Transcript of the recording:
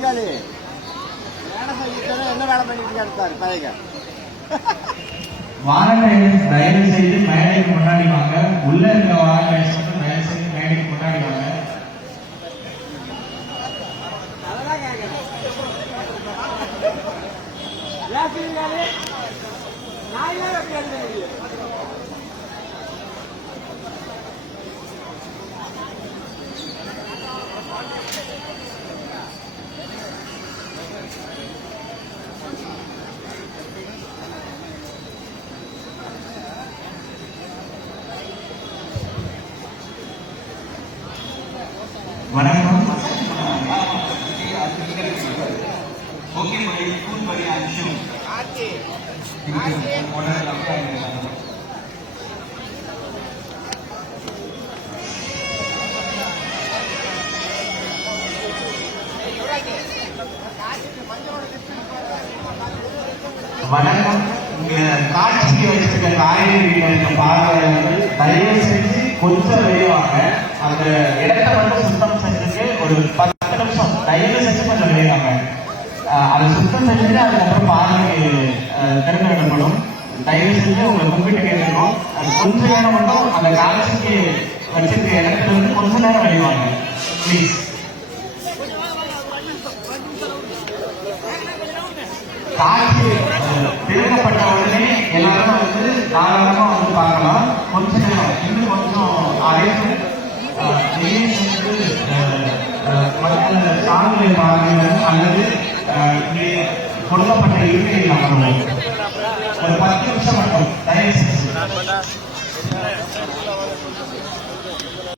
என்ன வேலை பண்ணிட்டு இருக்காரு பையங்க. வாலண்டியர்ஸ் தயவு செய்து மேடைக்கு முன்னாடி வாங்க. உள்ள இருக்க வாலண்டியர்ஸ் மட்டும் தயவு செய்து மேடைக்கு முன்னாடி வாங்க. வணக்கம். வணக்கம். காட்சிக்கு வச்சிருக்க காய்கறி பார்வையாளர்கள் தயவு செஞ்சு கொஞ்சம் வெளியாங்க. அந்த இடத்த வந்து சுத்தம் செஞ்சுட்டு ஒரு 10 நிமிஷம் தயவு செஞ்சு கொஞ்சம் வெளியாங்க. அதை சுத்தம் செஞ்சுட்டு அதுக்கப்புறம் பார்வைக்கு திறந்துவிடப்படும். தயவு செஞ்சு உங்களை கும்பிட்டு கேட்கணும். அது கொஞ்ச நேரம் மட்டும் அந்த காட்சிக்கு வச்சிருக்க இடத்துல இருந்து கொஞ்ச நேரம் வெளிவாங்க ப்ளீஸ். காட்சி திறக்கப்பட்ட உடனே எல்லாரும் வந்து தாராளமா வந்து பார்க்கலாம். கொஞ்ச நேரம் இன்னும் கொஞ்சம் அழைப்பு சாமி பாருங்கள் அல்லது கொடுக்கப்பட்ட இருக்கையில் அமரவும். ஒரு 10 நிமிஷம் மட்டும் தயவு செஞ்சு